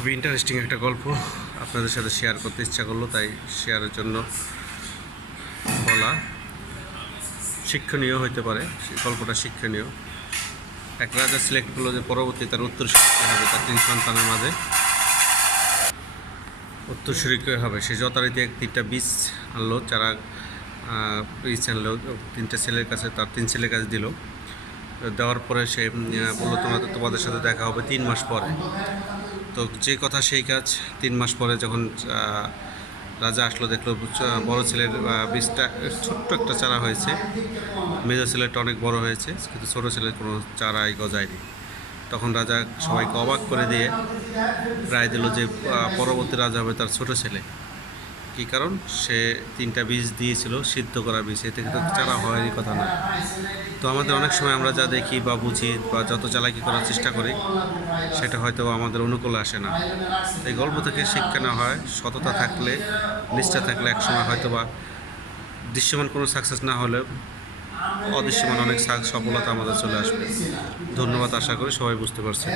খুবই ইন্টারেস্টিং একটা গল্প আপনাদের সাথে শেয়ার করতে ইচ্ছা করলো, তাই শেয়ারের জন্য বলা। শিক্ষণীয় হতে পারে, গল্পটা শিক্ষণীয়। এক রাজা সিলেক্ট করলো যে পরবর্তী তার উত্তরসূরি হবে, তার 3 সন্তানের মাঝে উত্তরসূরি হবে। সে যথারীতি 3টা বীজ আনলো, চারা বীজ আনলো, 3টে ছেলের কাছে, তার 3 ছেলের কাছে দিল। দেওয়ার পরে সে বললো তোমাদের সাথে দেখা হবে 3 মাস পরে। তো যে কথা সেই কাজ। 3 মাস পরে যখন রাজা আসলো, দেখলো বড় ছেলের বীজটা ছোট্ট একটা চারা হয়েছে, মেজো ছেলেরটা অনেক বড় হয়েছে, কিন্তু ছোটো ছেলের কোনো চারাই গজায়নি। তখন রাজা সবাইকে অবাক করে দিয়ে রায় দিল যে পরবর্তী রাজা হবে তার ছোট ছেলে। কী কারণ? সে 3টা বীজ দিয়েছিল, সিদ্ধ করা বীজ, এতে কিন্তু চারা হওয়ারই কথা না। তো আমাদের অনেক সময় আমরা যা দেখি বা বুঝি বা যত চালাকি করার চেষ্টা করি, সেটা হয়তো আমাদের অনুকূলে আসে না। এই গল্প থেকে শিক্ষা নেওয়া হয়, সততা থাকলে, নিষ্ঠা থাকলে একসময় হয়তো বা দৃশ্যমান কোনো সাকসেস না হলেও অদৃশ্যমান অনেক সফলতা আমাদের চলে আসবে। ধন্যবাদ, আশা করি সবাই বুঝতে পারছেন।